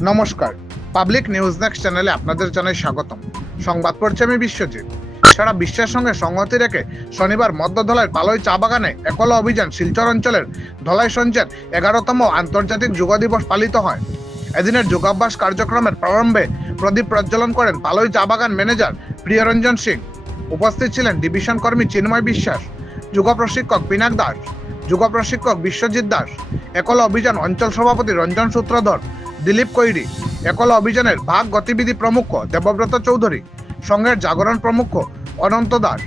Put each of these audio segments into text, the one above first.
নমস্কার। Public news next চ্যানেলে আপনাদের জানাই স্বাগতম। সংবাদ পড়ছে আমি বিশ্বজিৎ। সারা বিশ্বের সঙ্গে সংহতি রেখে শনিবার মধ্য ধলাই পালই চা বাগানে একলা অভিযান শিলচর অঞ্চলের ধলাই সঞ্চের এগারোতম আন্তর্জাতিক যুব দিবস পালিত হয়। এদিনের যোগাভ্যাস কার্যক্রমের প্রারম্ভে প্রদীপ প্রজ্বলন করেন পালই চা বাগান ম্যানেজার প্রিয়রঞ্জন সিং। উপস্থিত ছিলেন ডিভিশন কর্মী চিন্ময় বিশ্বাস, যুগ প্রশিক্ষক পিনাক দাস, যুগ প্রশিক্ষক বিশ্বজিৎ দাস, একলা অভিযান অঞ্চল সভাপতি রঞ্জন সূত্রধর দিলীপ কৈরি একলা অভিযানের ভাগ গতিবিধি প্রমুখ দেবব্রত চৌধুরী সংঘের জাগরণ প্রমুখ অনন্ত দাস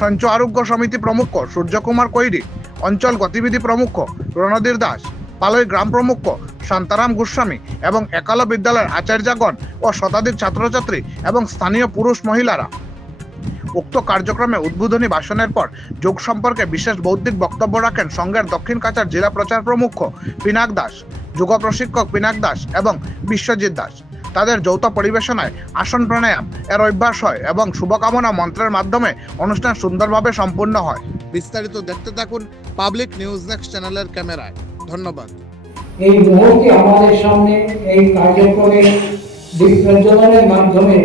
সঞ্চ আরোগ্য সমিতি প্রমুখ সূর্যকুমার কৈরি অঞ্চল গতিবিধি প্রমুখ রণধীর দাস পালই গ্রাম প্রমুখ শান্তারাম গোস্বামী এবং একালো বিদ্যালয়ের আচার্যগণ ও শতাধিক ছাত্রছাত্রী এবং স্থানীয় পুরুষ মহিলারা। উক্ত কার্যক্রমে উদ্বোধনী ভাষণের পর যোগ সম্পর্কে বিশেষ বৌদ্ধিক বক্তব্য রাখেন সংঘের দক্ষিণ কাছাড় জেলা প্রচার প্রমুখ পিনাক দাস। যোগ প্রশিক্ষক পিনাক দাস এবং বিশ্বজিৎ দাস। তাদের যৌথ পরিবেশনায় আসন প্রাণায়াম এর অভ্যাস হয় এবং শুভকামনা মন্ত্রের মাধ্যমে অনুষ্ঠান সুন্দরভাবে সম্পূর্ণ হয়। বিস্তারিত দেখতে থাকুন পাবলিক নিউজ নেক্সট চ্যানেলের ক্যামেরায়। ধন্যবাদ। এই মুহূর্তে আমাদের সামনে এই কার্যক্রমে দীপ মাধ্যমে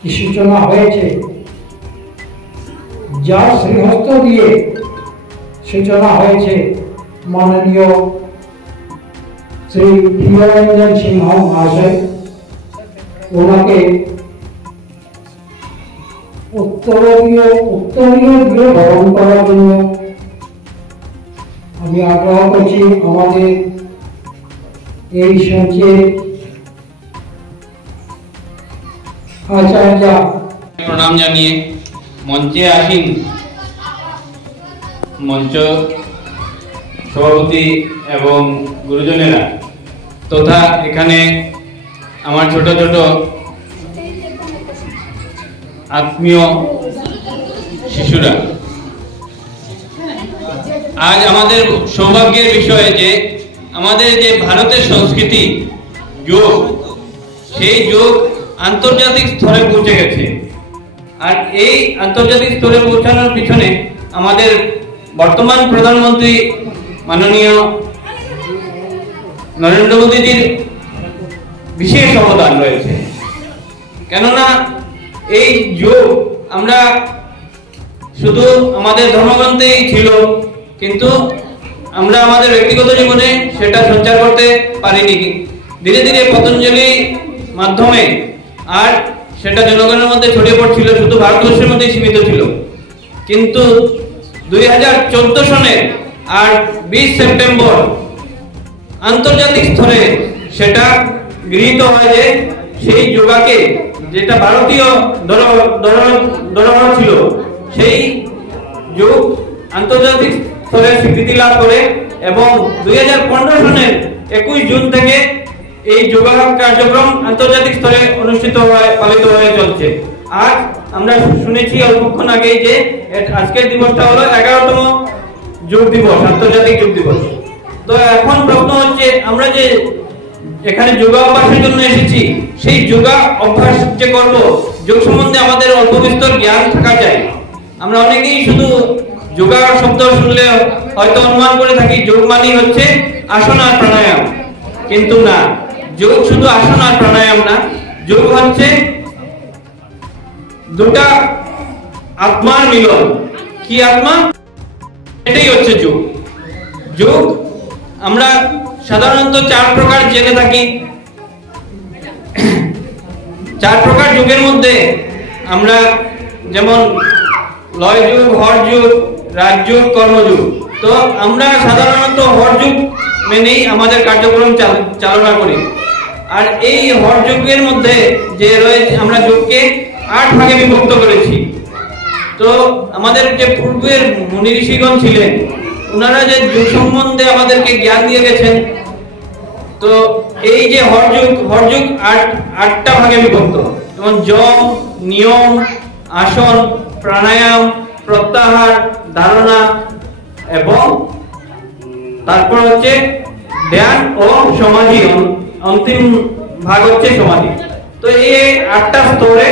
কি সূচনা হয়েছে, যার শ্রীহস্ত দিয়ে সূচনা হয়েছে মাননীয় শ্রী প্রিয়রঞ্জন সিংহ মহাশয়, ওনাকে উত্তরীয় উত্তরীয় দিয়ে বরণ করার জন্য আমি আগ্রহ করছি আমাদের এই সঞ্চে আচার্য। প্রণাম জানিয়ে মঞ্চে আসীন। মঞ্চ সভাপতি এবং গুরুজনেরা, তথা এখানে আমার ছোট ছোট আত্মীয় শিশুরা। আজ আমাদের সৌভাগ্যের বিষয়ে যে, আমাদের যে ভারতের সংস্কৃতি যোগ, সেই যোগ আন্তর্জাতিক স্তরে পৌঁছে গেছে। আর এই আন্তর্জাতিক স্তরে পৌঁছানোর পিছনে আমাদের বর্তমান প্রধানমন্ত্রী মাননীয় নরেন্দ্র মোদীজির বিশেষ অবদান রয়েছে। কেননা এই যোগ আমরা শুধু আমাদের ধর্মগ্রন্থেই ছিল, কিন্তু আমরা আমাদের ব্যক্তিগত জীবনে সেটা সঞ্চার করতে পারিনি। ধীরে ধীরে পতঞ্জলি মাধ্যমে আর সেটা জনগণের মধ্যে ছড়িয়ে পড়ছিল, শুধু ভারতবর্ষের মধ্যেই সীমিত ছিল। কিন্তু দুই হাজার চোদ্দ সনের আর বিশ সেপ্টেম্বর আন্তর্জাতিক স্তরে সেটা গৃহীত হয় যে সেই যোগাকে যেটা ভারতীয় ছিল, সেই যোগ আন্তর্জাতিক স্তরে স্বীকৃতি লাভ করে এবং দুই সনের একুশ জুন থেকে এই যোগা কার্যক্রম আন্তর্জাতিক স্তরে অনুষ্ঠিত হয়, পালিত হয়ে চলছে। আজ আমরা শুনেছি অল্পক্ষণ আগেই যে আজকের দিবসটা হলো এগারোতম যোগ দিবস, আন্তর্জাতিক যোগ দিবস। তো এখন প্রশ্ন হচ্ছে, আমরা যে এখানে যোগা অভ্যাসের জন্য এসেছি, সেই যোগা অভ্যাস যে করব, যোগ সম্বন্ধে আমাদের অল্প বিস্তর জ্ঞান থাকা চাই আমরা অনেকেই শুধু যোগা শব্দ শুনলে হয়তো অনুমান করে থাকি, যোগ মানেই হচ্ছে আসন আর প্রাণায়াম। কিন্তু না, যোগ শুধু আসন আর প্রাণায়াম না, যোগ হচ্ছে দুটা আত্মার মিলন। কি আত্মা? এটাই হচ্ছে যোগ। যোগ, আমরা সাধারণত চার প্রকার জেনে থাকি। চার প্রকার যুগের মধ্যে আমরা যেমন লয় যুগ, হর যুগ রাজযুগ কর্মযুগ তো আমরা সাধারণত হর যুগ মেনেই আমাদের কার্যক্রম চালনা করি। আর এই হর যুগের মধ্যে যে রয়েছে আমরা যুগকে আট ভাগে বিভক্ত করেছি। তো আমাদের যে পূর্বের মুনি ঋষিগণ ছিলেন ওনারা যে যুগ সম্বন্ধে আমাদেরকে জ্ঞান দিয়ে গেছেন, তো এই যে হরযুগ হরযুগ আট, আটটা ভাগে বিভক্ত। যেমন যম, নিয়ম, আসন, প্রাণায়াম, প্রত্যাহার, ধারণা এবং তারপর হচ্ছে ধ্যান ও সমাধি। অন্তিম ভাগ হচ্ছে সমাধি। তো এই আটটা স্তরে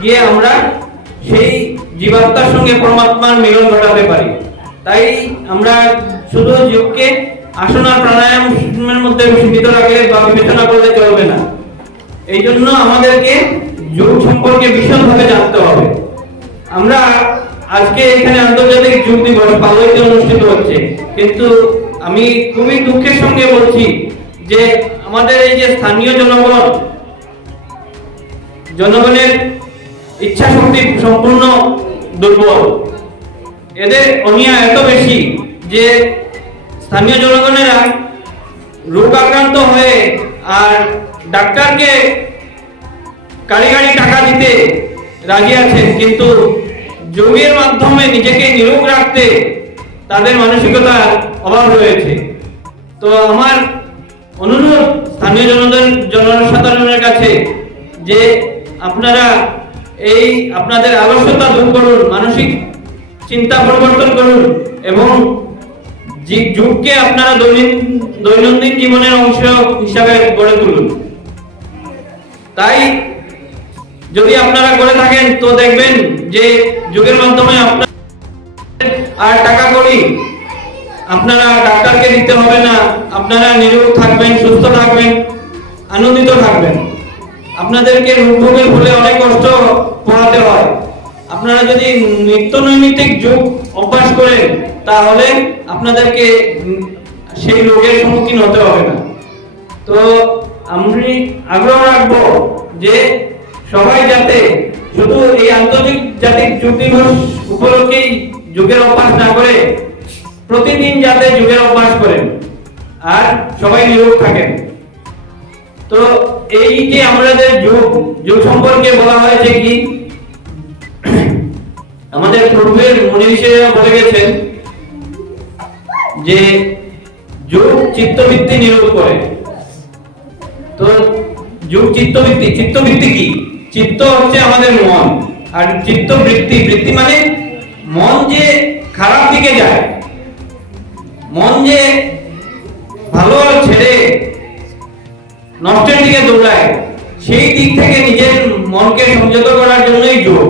গিয়ে আমরা সেই জীবাত্মার সঙ্গে পরমাত্মার মিলন ঘটাতে পারি। তাই আমরা শুধু যোগকে আসন প্রাণায়ামের মধ্যে সীমিত রাখলে বা বিবেচনা করলে চলবে না। এই জন্য আমাদেরকে যোগ সম্পর্কে ভীষণভাবে জানতে হবে। আমরা আজকে এখানে আন্তর্জাতিক যোগ দিবস পালইতে অনুষ্ঠিত হচ্ছে। কিন্তু আমি খুবই দুঃখের সঙ্গে বলছি যে আমাদের এই যে স্থানীয় জনগণ, জনগণের ইচ্ছা শক্তি সম্পূর্ণ দুর্বল। এদের অনিয়া এত বেশি যে স্থানীয় জনগণেরা রোগ আক্রান্ত হয়ে আর ডাক্তারকে কারিগারি টাকা দিতে রাজি আছেন, কিন্তু যোগের মাধ্যমে নিজেকে নিরোগ রাখতে তাদের মানসিকতার অভাব রয়েছে। তো আমার অনুরোধ স্থানীয় জনগণ জনসাধারণের কাছে যে আপনারা এই আপনাদের আলস্যতা দূর করুন, মানসিক চিন্তা পরিবর্তন করুন এবং যুগকে আপনারা দৈনন্দিন জীবনের অংশ হিসাবে গড়ে তুলুন। তাই যদি আপনারা করে থাকেন, তো দেখবেন যে যুগের মাধ্যমে আপনার আর টাকা করি আপনারা ডাক্তারকে দিতে হবে না, আপনারা নিরোগ থাকবেন, সুস্থ থাকবেন, আনন্দিত থাকবেন। আপনাদেরকে রোগ ভোগের ফলে অনেক কষ্ট পোহাতে হয়। আপনারা যদি নিত্য নৈমিত্তিক যোগ অভ্যাস করেন, তাহলে আপনাদেরকে সেই রোগের সম্মুখীন হতে হবে না। তো আমি আগ্রহ রাখব যে সবাই যাতে শুধু এই আন্তর্জাতিক যোগ দিবস উপলক্ষেই যোগের অভ্যাস না করে, প্রতিদিন যাতে যোগের অভ্যাস করেন, আর সবাই নিরোগ থাকেন। তো এই যে আমাদের যোগ যোগ সম্পর্কে বলা হয়েছে কি? আমাদের পূর্বের মনি বলে গেছেন যে যোগ চিত্তবৃত্তি নিরোধ করে। তো যোগ চিত্তবৃত্তি চিত্তবৃত্তি কি? চিত্ত হচ্ছে আমাদের মন, আর চিত্তবৃত্তি, বৃত্তি মানে মন যে খারাপ দিকে যায়, মন যে ভালো নষ্টের দিকে দৌড়ায়। সেই দিক থেকে নিজের মনকে সংযত করার জন্যই যোগ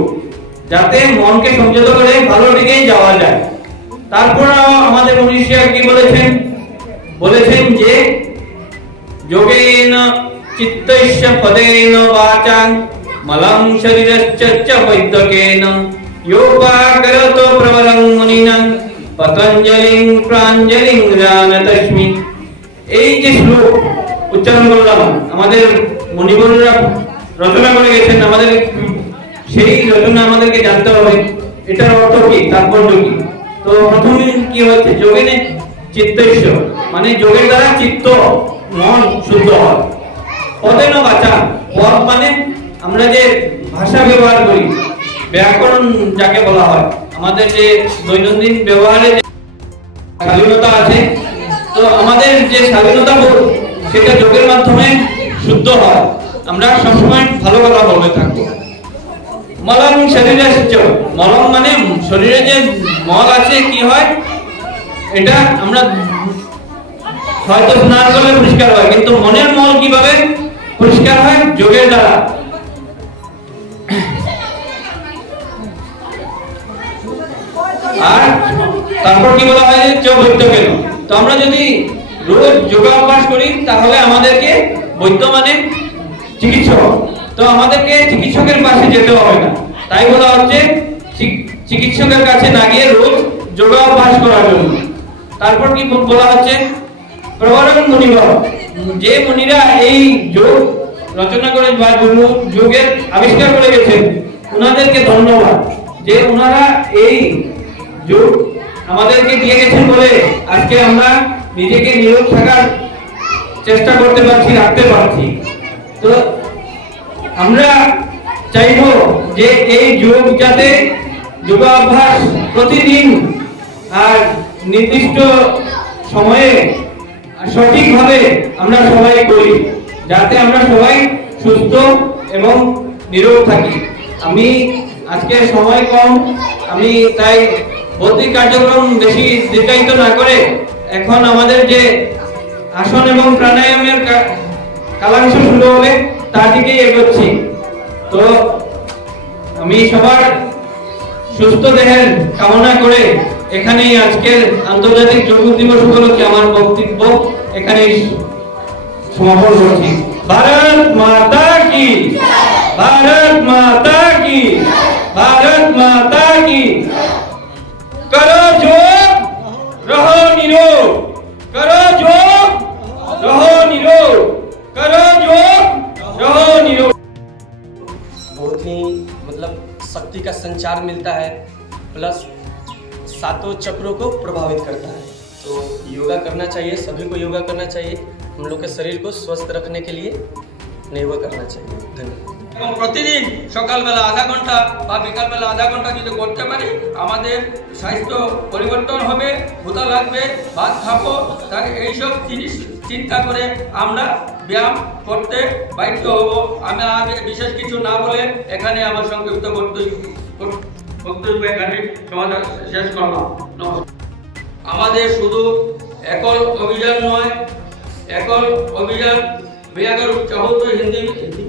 যাতে মনকে সংযত করে ভালো দিকেই যাওয়া যায়। তারপর আমাদের মনীষীরা কি বলেছেন? বলেছেন যে, যোগেন চিত্তস্য পদেন বাচাং মলং শরীরশ্চ বৈদ্যকেন। যোগাকরত প্রবলং মুনিনাং পতঞ্জলিং প্রাঞ্জলিং রানতস্মি এই যে শ্লোক উচ্চারণ করলাম। আমাদের মণিবররা রচনা করে গেছেন, আমাদের সেই রচনা আমাদেরকে জানতে হবে। এটার অর্থ কি? তাৎপর্য কি? তো প্রথমে কি হচ্ছে যোগেনে চিত্তস্য মানে যোগের দ্বারা চিত্ত, মন শুদ্ধ হয়। পদেন বাচা, পদ মানে আমরা যে ভাষা ব্যবহার করি, ব্যাকরণ যাকে বলা হয়, আমাদের যে দৈনন্দিন ব্যবহারে যে স্বাধীনতা আছে, তো আমাদের যে স্বাধীনতা বোধ সেটা যোগের মাধ্যমে শুদ্ধ হয়। আমরা সবসময় ভালো কথা বলতে থাকব। মলম শরীরে মলম মানে শরীরে যে মল আছে, কি হয়? এটা আমরা হয়তো স্নান করলে পরিষ্কার হয়, কিন্তু মনের মল কীভাবে পরিষ্কার হয়? যোগের দ্বারা। আর তারপর কি বলা হয় যে বৈদ্য কেন? তো আমরা যদি রোজ যোগাভ্যাস করি, তাহলে আমাদেরকে বৈদ্য মানে চিকিৎসক তো আমাদেরকে চিকিৎসকের পাশে যেতে হবে না। তাই বলা হচ্ছে চিকিৎসকের কাছে না গিয়ে রোজ যোগাভ্যাস করার জন্য। তারপর কি বলা হচ্ছে, প্রবরণ মুনিবর যে মুনিরা এই যোগ রচনা করে বা যোগ- যোগের আবিষ্কার করে গেছেন ওনাদেরকে ধন্যবাদ। যে ওনারা এই যোগ আমাদেরকে দিয়ে গেছেন বলে আজকে আমরা নিজেকে নিয়োগ থাকার চেষ্টা করতে পারছি, রাখতে পারছি। তো আমরা চাইব যে এই যোগ যাতে যোগাভ্যাস প্রতিদিন আর নির্দিষ্ট সময়ে সঠিকভাবে আমরা সবাই করি, যাতে আমরা সবাই সুস্থ এবং নিরোগ থাকি। আমি আজকে সময় কম, আমি তাই ভৌতিক কার্যক্রম বেশি দীর্ঘায়িত না করে এখন আমাদের যে আসন এবং প্রাণায়ামের কালাংশ শুরু হবে, তার দিকেই এগোচ্ছি। তো আমি সবার সুস্থ দেহের কামনা করে এখানেই আজকের আন্তর্জাতিক যোগ দিবস উপলক্ষে আমার বক্তব্য এখানেই সমাপন করছি। ভারত মাতা কি? ভারত মাতা কি? ভারত মাতা কি? করো যোগ संचार मिलता है प्लस सातों चक्रों को प्रभावित करता है तो योगा करना चाहिए सभी को योगा करना चाहिए हम लोग के शरीर को स्वस्थ रखने के लिए योगा करना चाहिए धन्यवाद এবং প্রতিদিন সকালবেলা আধা ঘন্টা বা বিকালবেলা আধা ঘন্টা যদি করতে পারি আমাদের স্বাস্থ্য পরিবর্তন হবে ক্ষুধা লাগবে ভাত খাবো তার এইসব জিনিস চিন্তা করে আমরা ব্যায়াম করতে বাধ্য হব আমি আজ বিশেষ কিছু না বলে এখানে আমার সংক্ষিপ্ত বক্তব্য বক্তব্য এখানে সমাধান শেষ করলাম নমস্কার আমাদের শুধু একল অভিযান নয় একল অভিযান বেয়াগর চাহো তো হিন্দি হিন্দি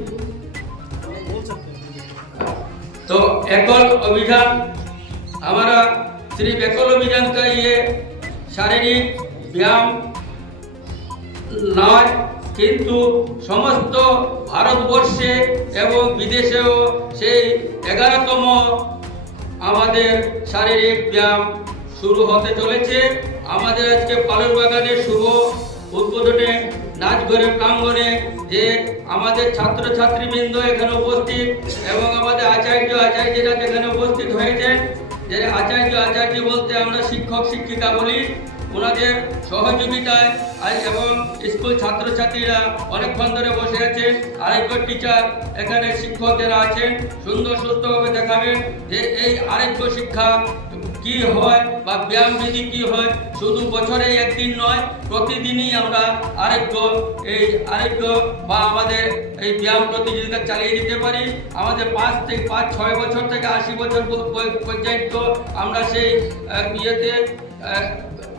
तो एकल अभियान हमारा सिर्फ एकल अभियान का ये शारीरिक ব্যায়াম নয় কিন্তু সমস্ত ভারতবর্ষে এবং বিদেশেও সেই এগারোতম আমাদের শারীরিক ব্যায়াম শুরু হতে চলেছে। আমাদের আজকে পালন বাগানের শুভ উদ্বোধনে নাচঘরে, প্রাঙ্গণে যে আমাদের ছাত্রছাত্রীবৃন্দ এখানে উপস্থিত এবং আমাদের আচার্য আচার্যরা এখানে উপস্থিত হয়েছেন, যে আচার্য আচার্য বলতে আমরা শিক্ষক, শিক্ষিকা বলি। ওনাদের সহযোগিতায় এবং স্কুল ছাত্রছাত্রীরা অনেকক্ষণ ধরে বসে আছেন আরেকজন টিচার এখানে শিক্ষক যারা আছেন। সুন্দর সুস্থভাবে দেখাবেন যে এই আরেকজ শিক্ষা কি হয় বা ব্যায়াম বিধি কি হয়। শুধু বছরে একদিন নয়, প্রতিদিনই আমরা আরেকজ এই আরেকজ বা আমাদের এই ব্যায়াম প্রতিযোগিতা চালিয়ে দিতে পারি। আমাদের পাঁচ থেকে পাঁচ, ছয় বছর থেকে আশি বছর পর্যন্ত আমরা সেই ইয়েতে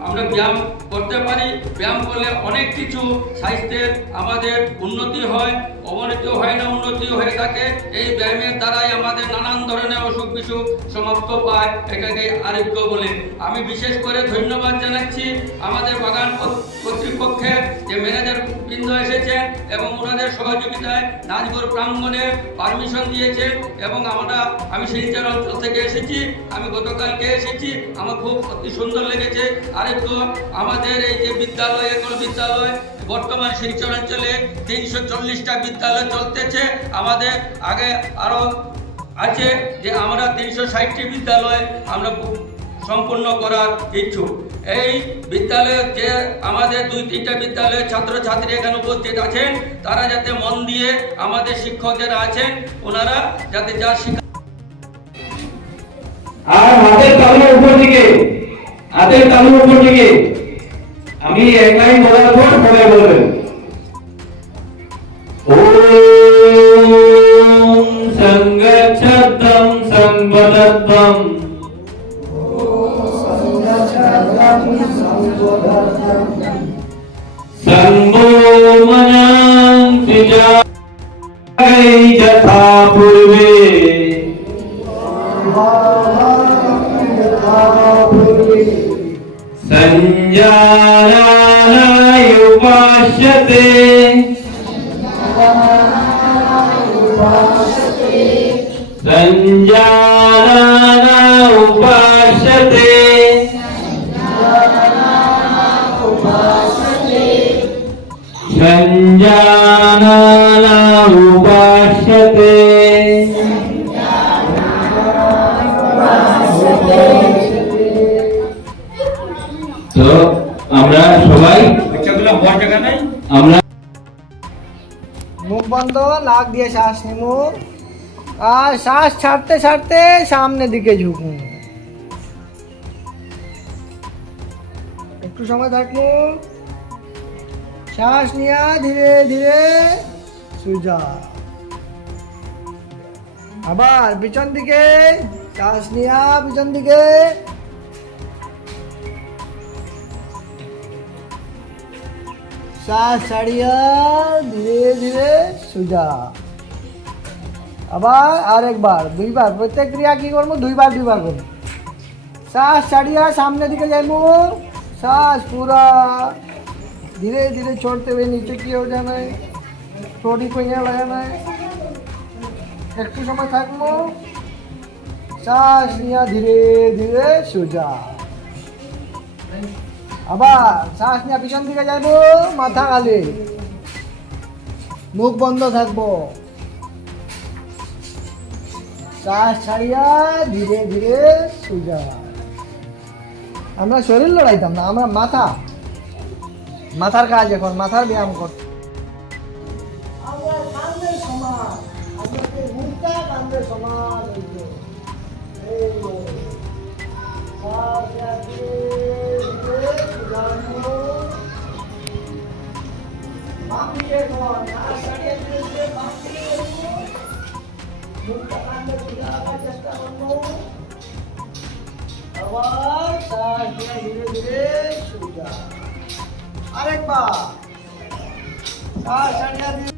আমরা ব্যায়াম করতে পারি। ব্যায়াম করলে অনেক কিছু স্বাস্থ্যের আমাদের উন্নতি হয় অবনতি হয় না উন্নতি হয়ে থাকে। এই ব্যায়ামের দ্বারাই আমাদের নানান ধরনের অসুখ বিসুখ সমাপ্ত পায়, এটাকে আরোগ্য বলে। আমি বিশেষ করে ধন্যবাদ জানাচ্ছি আমাদের বাগান কর্তৃপক্ষের যে ম্যানেজার বৃন্দ এসেছেন এবং ওনাদের সহযোগিতায় নাচগড় প্রাঙ্গণে পারমিশন দিয়েছেন এবং আমরা আমি শিলচর অঞ্চল থেকে এসেছি, আমি গতকালকে এসেছি। আমার খুব অতি সুন্দর লেগেছে। আরেকটু আমাদের এই যে বিদ্যালয় একল বিদ্যালয়, বর্তমান শিলচর অঞ্চলে তিনশো চল্লিশটা বিদ্যালয় চলতেছে। আমাদের আগে আরও আছে যে আমরা তিনশো ষাটটি বিদ্যালয় আমরা সম্পূর্ণ করার ইচ্ছুক। এই বিদ্যালয়ে যে আমাদের দুই তিনটা বিদ্যালয়ের ছাত্রছাত্রী এখানে উপস্থিত আছেন, তারা যাতে মন দিয়ে আমাদের শিক্ষক যারা আছেন, ওনারা যাতে যা শিক্ষা আর হাতের তালুর উপর দিকে হাতের তালুর উপর দিকে আমি একাই বলার পর সবাই বলবেন ওম সংগচ্ছতম সংবদত্তম সম্ভো মনান্তি জাগৈ സജ്ജാനായ ഉപാശ്യത്തെ സഞ്ജാനായ ഉപാശ്യത്തെ বন্ধ নাক দিয়ে শ্বাস নিমু আর শ্বাস ছাড়তে ছাড়তে সামনের দিকে ঝুঁকুন একটু সময় থাকব শ্বাস নিয়া ধীরে ধীরে সুজা আবার পিছন দিকে শ্বাস নিয়া পিছন দিকে শ্বাস ছাড়িয়া ধীরে ধীরে সোজা আবার আরেকবার দুইবার প্রত্যেক ক্রিয়া কি করবো দুইবার দুইবার করবো শ্বাস ছাড়িয়া সামনে দিকে যাইবো শ্বাস পুরা ধীরে ধীরে छोड़ते हुए नीचे কি हो जाना है थोड़ी को यहाँ लगाना है একটু সময় থাকবো শ্বাস নিয়ে ধীরে ধীরে সোজা আবার শ্বাস নিয়ে পিছন দিকে যাইবো মাথা গালে মুখ বন্ধ থাকব। শ্বাস ছাড়িয়া ধীরে ধীরে সোজা আমরা শরীর লড়াইতাম না, আমরা মাথা। মাথার কাজ এখন, মাথার ব্যায়াম করতে আমরা আবার শ্বাস নিয়ে ধীরে ধীরে সোজা আরেকবার। শ্বাস ছাড়িয়ে ধীরে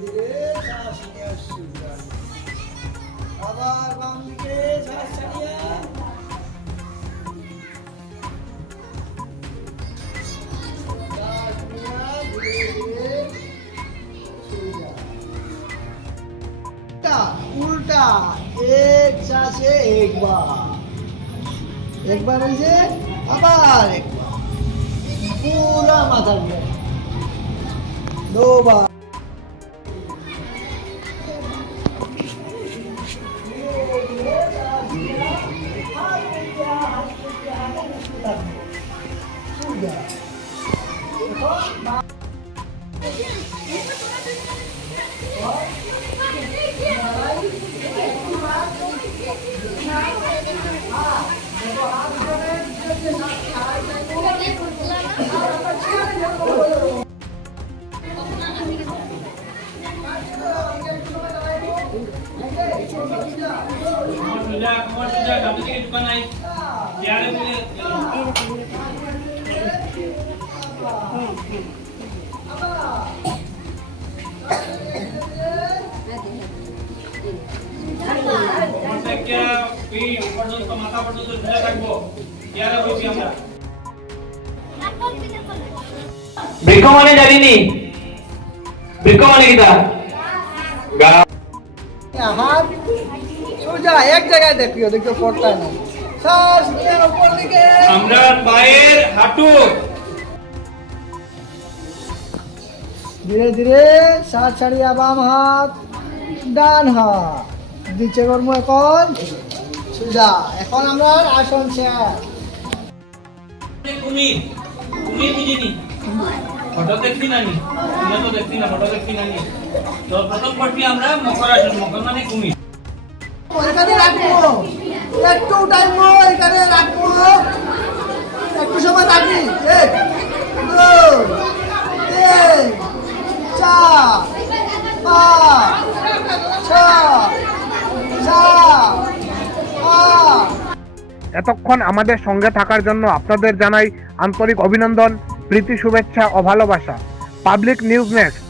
ধীরে শ্বাস নিয়ে সোজা আবার বাম দিকে শ্বাস ছাড়িয়ে उल्टा एक सांसे एक बार। एक बार ऐसे आबार एक बार। पूरा माथा गया दो बार। মাথা পর্যন্ত ঢিলা থাকব চেয়ারে বসি আমরা বৃক্ষ মানে জানিনি বৃক্ষ মানে কিটা হাত। সোজা এক জায়গায় দেখিও দেখো পড়তা না। উপর দিকে। আমরা পায়ের হাঁটু। ধীরে ধীরে সাত ছাড়িয়া বাম হাত ডান হাত। দিচ্ছে কর্ম এখন। সোজা এখন আমরা আসন শেয়ার কুমির কুমির ফটো দেখি নানি? তো দেখি না ফটো দেখি নানি। তো প্রথম করছি আমরা মকর আসন মকর মানে কুমির। এখানে রাখব। একটু টাইম এখানে রাখব। একটু সময় থাকি এক দুই তিন চার পাঁচ ছয় এতক্ষণ আমাদের সঙ্গে থাকার জন্য আপনাদের জানাই আন্তরিক অভিনন্দন প্রীতি শুভেচ্ছা ও ভালোবাসা। Public news next.